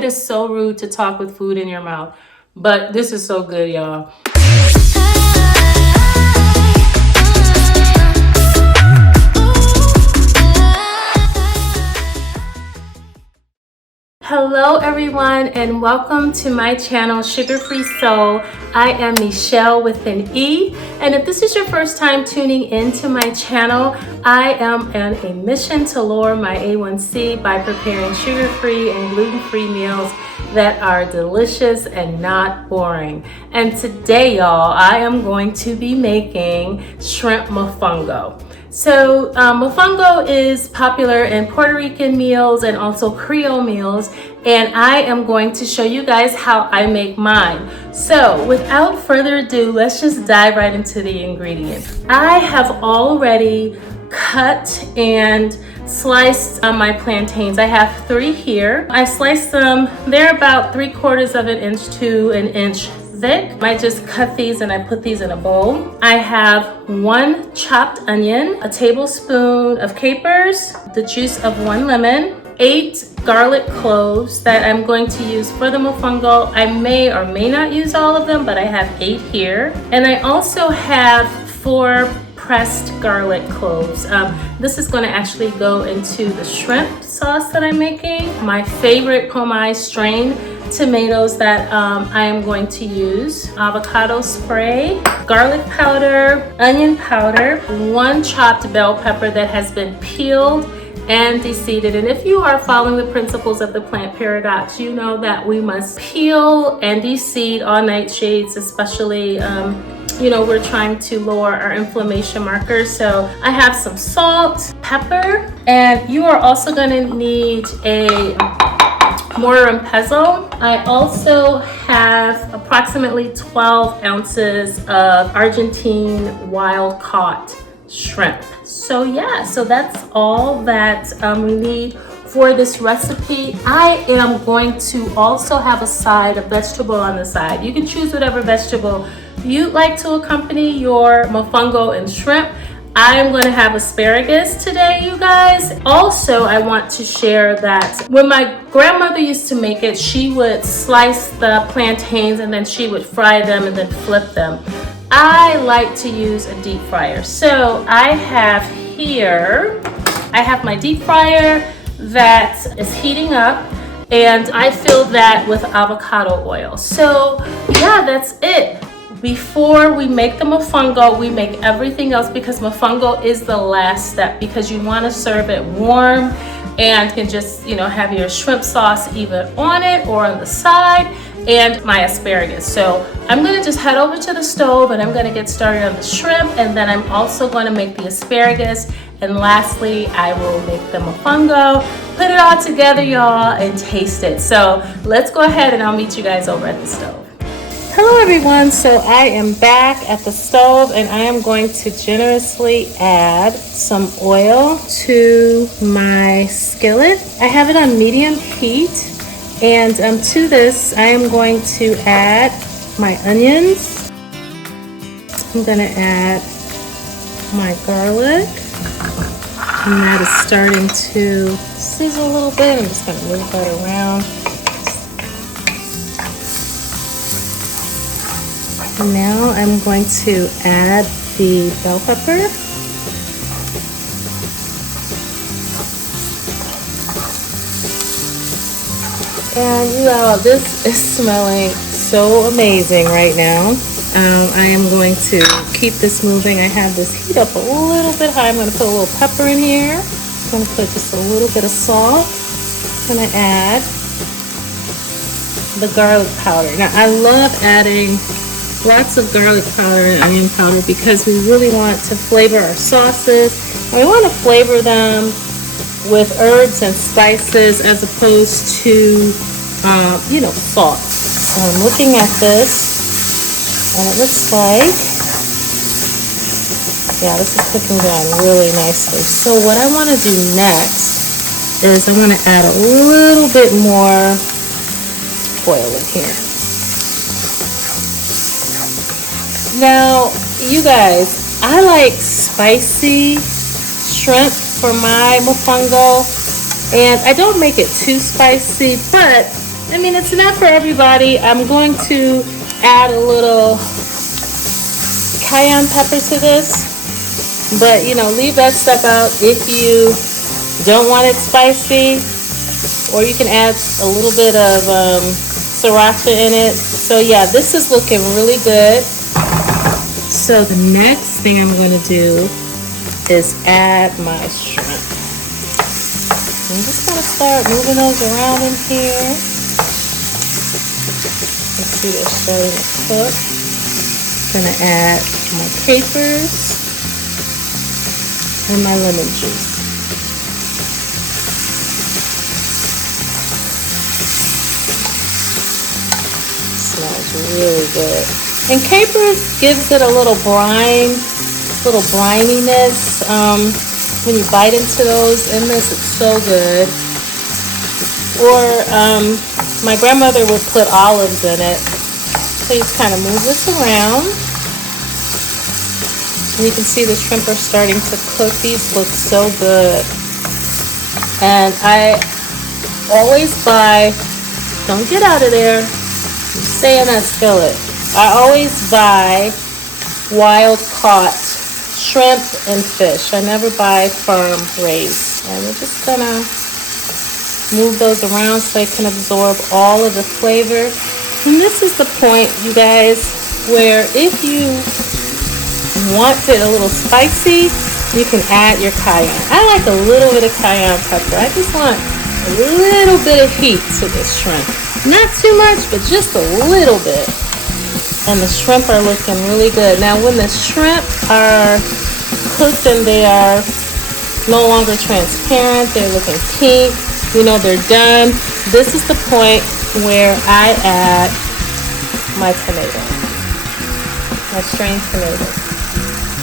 it is so rude to talk with food in your mouth, but this is so good, y'all. Hello everyone, and welcome to my channel Sugar Free Soul. I am Michelle with an E, and if this is your first time tuning into my channel, I am on a mission to lower my A1C by preparing sugar-free and gluten-free meals that are delicious and not boring. And today, y'all, I am going to be making shrimp mofongo. So mofongo is popular in Puerto Rican meals and also Creole meals, and I am going to show you guys how I make mine. So without further ado, let's just dive right into the ingredients. I have already cut and sliced my plantains. I have 3 here. I sliced them, they're about 3/4 of an inch to an inch thick. I just cut these and I put these in a bowl. I have 1 chopped onion, a tablespoon of capers, the juice of 1 lemon, 8 garlic cloves that I'm going to use for the mofongo. I may or may not use all of them, but I have 8 here. And I also have 4 pressed garlic cloves. This is going to actually go into the shrimp sauce that I'm making. My favorite Pomai strain tomatoes that I am going to use, avocado spray, garlic powder, onion powder, 1 chopped bell pepper that has been peeled and de-seeded. And if you are following the principles of the plant paradox, you know that we must peel and de-seed all nightshades, especially you know, we're trying to lower our inflammation markers. So I have some salt, pepper, and you are also going to need a mortar and pestle. I also have approximately 12 ounces of Argentine wild caught shrimp. So yeah, so that's all that we need for this recipe. I am going to also have a side of vegetable on the side. You can choose whatever vegetable you'd like to accompany your mofongo and shrimp. I'm going to have asparagus today, you guys. Also, I want to share that when my grandmother used to make it, she would slice the plantains and then she would fry them and then flip them. I like to use a deep fryer. So I have here, I have my deep fryer that is heating up, and I fill that with avocado oil. So yeah, that's it. Before we make the mofongo, we make everything else, because mofongo is the last step, because you want to serve it warm and can just, you know, have your shrimp sauce either on it or on the side, and my asparagus. So I'm going to just head over to the stove and I'm going to get started on the shrimp, and then I'm also going to make the asparagus, and lastly I will make the mofongo, put it all together, y'all, and taste it. So let's go ahead and I'll meet you guys over at the stove. Hello everyone, so I am back at the stove and I am going to generously add some oil to my skillet. I have it on medium heat, and to this I am going to add my onions. I'm going to add my garlic, and that is starting to sizzle a little bit. I'm just going to move that around. Now I'm going to add the bell pepper. And wow, this is smelling so amazing right now. I am going to keep this moving. I have this heat up a little bit high. I'm going to put a little pepper in here. I'm going to put just a little bit of salt. I'm going to add the garlic powder. Now I love adding lots of garlic powder and onion powder because we really want to flavor our sauces. And we want to flavor them with herbs and spices as opposed to, you know, salt. So I'm looking at this, and it looks like, yeah, this is cooking down really nicely. So what I want to do next is I want to add a little bit more oil in here. Now, you guys, I like spicy shrimp for my mofongo, and I don't make it too spicy, but I mean, it's not for everybody. I'm going to add a little cayenne pepper to this, but you know, leave that stuff out if you don't want it spicy, or you can add a little bit of sriracha in it. So yeah, this is looking really good. So the next thing I'm going to do is add my shrimp. I'm just going to start moving those around in here. Let's see, they're starting to cook. I'm going to add my capers and my lemon juice. Smells really good. And capers gives it a little brininess. When you bite into those in this, it's so good. Or my grandmother would put olives in it. So you just kind of move this around. And you can see the shrimp are starting to cook. These look so good. And I always buy, don't get out of there, you stay in that skillet. I always buy wild caught shrimp and fish. I never buy farm raised. And we're just gonna move those around so they can absorb all of the flavor. And this is the point, you guys, where if you want it a little spicy, you can add your cayenne. I like a little bit of cayenne pepper. I just want a little bit of heat to this shrimp. Not too much, but just a little bit. And the shrimp are looking really good. Now when the shrimp are cooked and they are no longer transparent, they're looking pink, you know they're done. This is the point where I add my tomato, my strained tomato.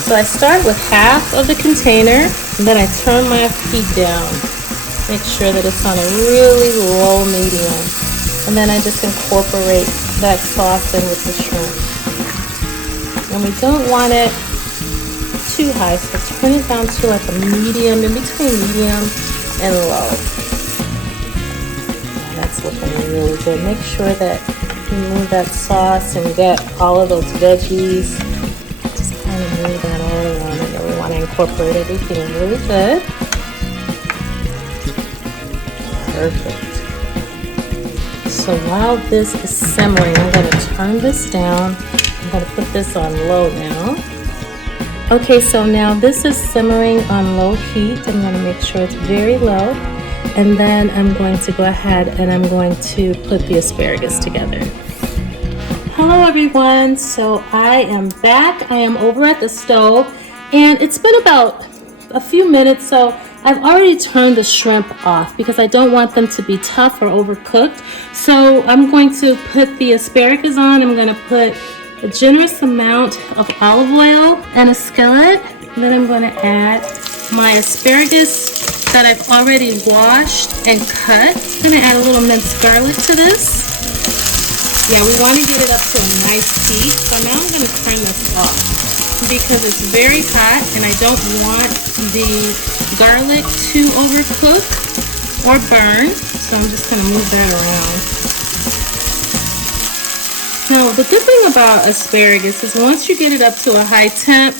So I start with half of the container, and then I turn my heat down. Make sure that it's on a really low medium. And then I just incorporate that sauce in with the shrimp. And we don't want it too high, so turn it down to like a medium, in between medium and low. And that's looking really good. Make sure that you move that sauce and get all of those veggies. Just kind of move that all around, and then we want to incorporate everything really good. Perfect. So while this is simmering, I'm going to turn this down. I'm going to put this on low now. Okay, so now this is simmering on low heat. I'm going to make sure it's very low. And then I'm going to go ahead and I'm going to put the asparagus together. Hello everyone, so I am back. I am over at the stove, and it's been about a few minutes, so I've already turned the shrimp off because I don't want them to be tough or overcooked. So I'm going to put the asparagus on. I'm going to put a generous amount of olive oil and a skillet. And then I'm going to add my asparagus that I've already washed and cut. I'm going to add a little minced garlic to this. Yeah, we want to get it up to a nice heat. So now I'm going to turn this off because it's very hot and I don't want the garlic to overcook or burn. So I'm just going to move that around. Now, the good thing about asparagus is once you get it up to a high temp,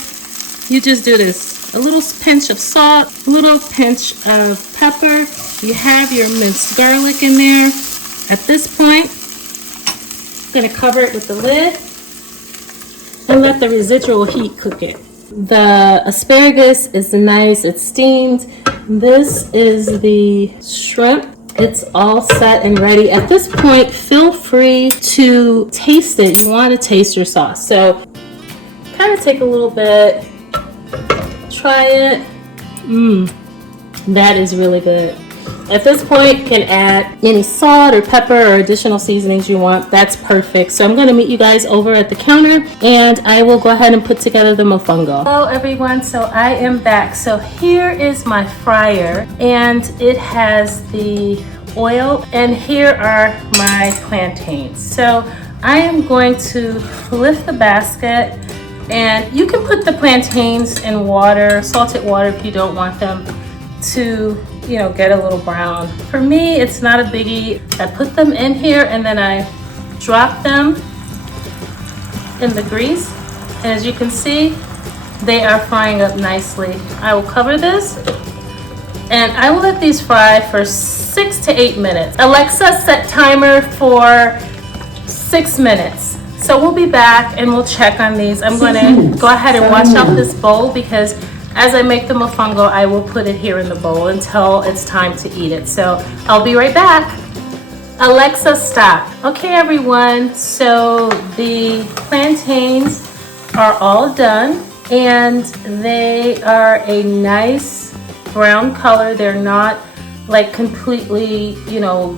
you just do this. A little pinch of salt, a little pinch of pepper. You have your minced garlic in there. At this point, I'm going to cover it with the lid and let the residual heat cook it. The asparagus is nice, it's steamed. This is the shrimp. It's all set and ready. At this point, feel free to taste it. You want to taste your sauce. So kind of take a little bit, try it. That is really good. At this point, you can add any salt or pepper or additional seasonings you want. That's perfect. So I'm going to meet you guys over at the counter, and I will go ahead and put together the mofongo. Hello everyone, so I am back. So here is my fryer, and it has the oil, and here are my plantains. So I am going to lift the basket, and you can put the plantains in water, salted water if you don't want them to get a little brown. For me, it's not a biggie. I put them in here and then I drop them in the grease. And as you can see, they are frying up nicely. I will cover this and I will let these fry for 6 to 8 minutes. Alexa, set timer for 6 minutes. So we'll be back and we'll check on these. I'm gonna go ahead and wash out this bowl because as I make the mofongo, I will put it here in the bowl until it's time to eat it. So I'll be right back. Alexa, stop. Okay, everyone, so the plantains are all done and they are a nice brown color. They're not like completely,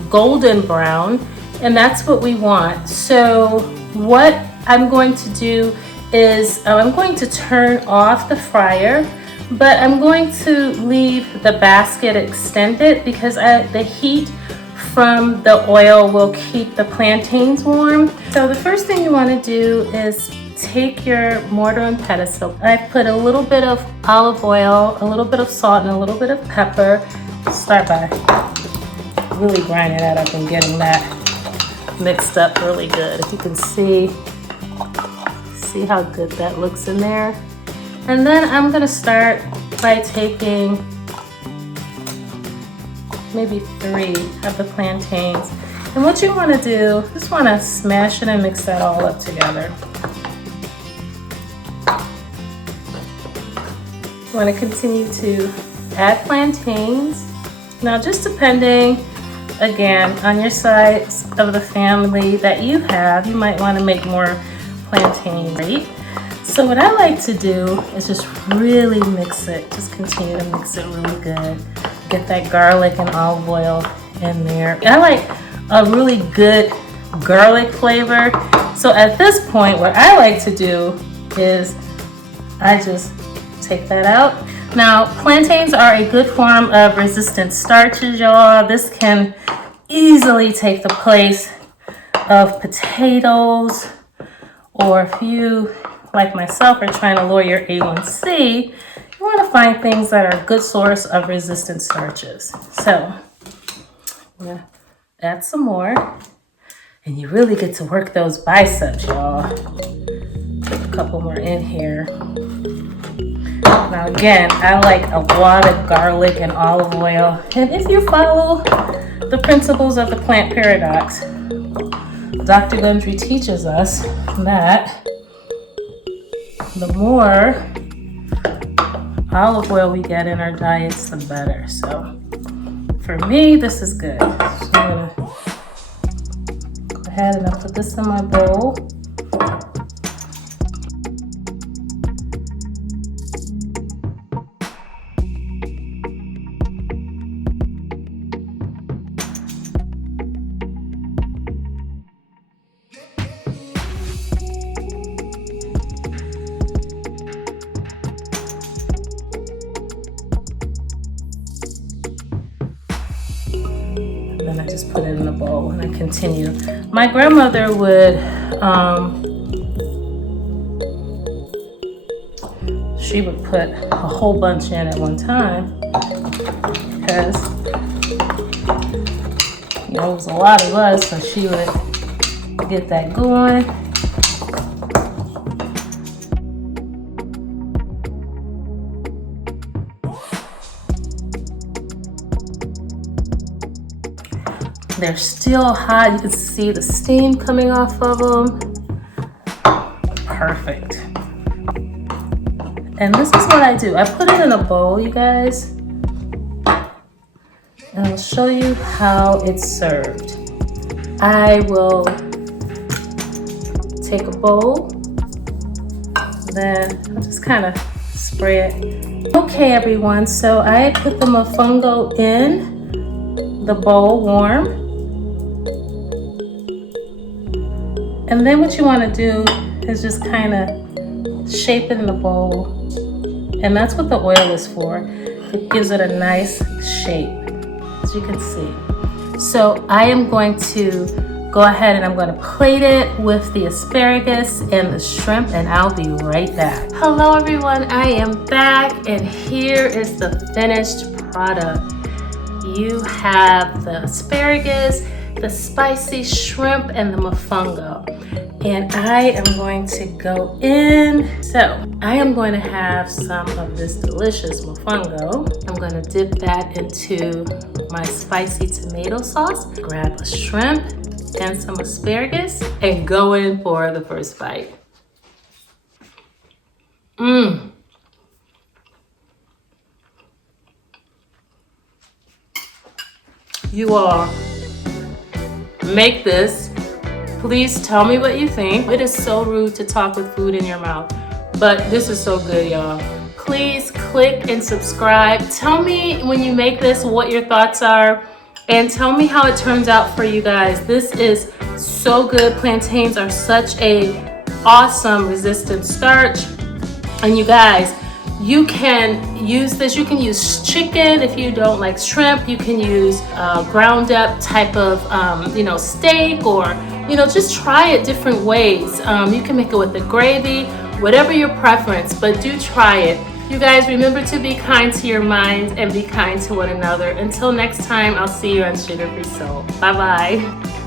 golden brown, and that's what we want. So what I'm going to do is I'm going to turn off the fryer, but I'm going to leave the basket extended because the heat from the oil will keep the plantains warm. So the first thing you want to do is take your mortar and pestle. I put a little bit of olive oil, a little bit of salt, and a little bit of pepper. Start by really grinding that up and getting that mixed up really good. If you can see how good that looks in there. And then I'm gonna start by taking maybe 3 of the plantains. And what you wanna do, just wanna smash it and mix that all up together. You wanna continue to add plantains. Now just depending, again, on your size of the family that you have, you might wanna make more plantains, right? So what I like to do is just really mix it. Just continue to mix it really good. Get that garlic and olive oil in there. I like a really good garlic flavor. So at this point, what I like to do is I just take that out. Now, plantains are a good form of resistant starches, y'all. This can easily take the place of potatoes, or if you, like myself, are trying to lower your A1C, you want to find things that are a good source of resistant starches. So, I'm going to add some more, and you really get to work those biceps, y'all. Put a couple more in here. Now again, I like a lot of garlic and olive oil. And if you follow the principles of the plant paradox, Dr. Gundry teaches us that the more olive oil we get in our diets, the better. So for me, this is good. So I'm gonna go ahead and I'll put this in my bowl. Then I just put it in a bowl and I continue. My grandmother would, she would put a whole bunch in at one time because, it was a lot of us, so she would get that going. They're still hot. You can see the steam coming off of them. Perfect. And this is what I do. I put it in a bowl, you guys. And I'll show you how it's served. I will take a bowl. Then I'll just kind of spray it. Okay, everyone. So I put the mofongo in the bowl warm. And then what you want to do is just kind of shape it in the bowl. And that's what the oil is for. It gives it a nice shape, as you can see. So I am going to go ahead and I'm going to plate it with the asparagus and the shrimp, and I'll be right back. Hello everyone, I am back, and here is the finished product. you have the asparagus, the spicy shrimp, and the mofongo. And I am going to go in. So I am going to have some of this delicious mofongo. I'm going to dip that into my spicy tomato sauce, grab a shrimp and some asparagus, and go in for the first bite. You all, make this. Please tell me what you think. It is so rude to talk with food in your mouth, but this is so good, y'all. Please click and subscribe. Tell me when you make this what your thoughts are, and tell me how it turns out for you guys. This is so good. Plantains are such a awesome resistant starch. And you guys, you can use this. You can use chicken if you don't like shrimp. You can use ground up type of, steak, or, just try it different ways. You can make it with the gravy, whatever your preference, but do try it. You guys, remember to be kind to your mind and be kind to one another. Until next time, I'll see you on Sugar Free Soul. Bye-bye.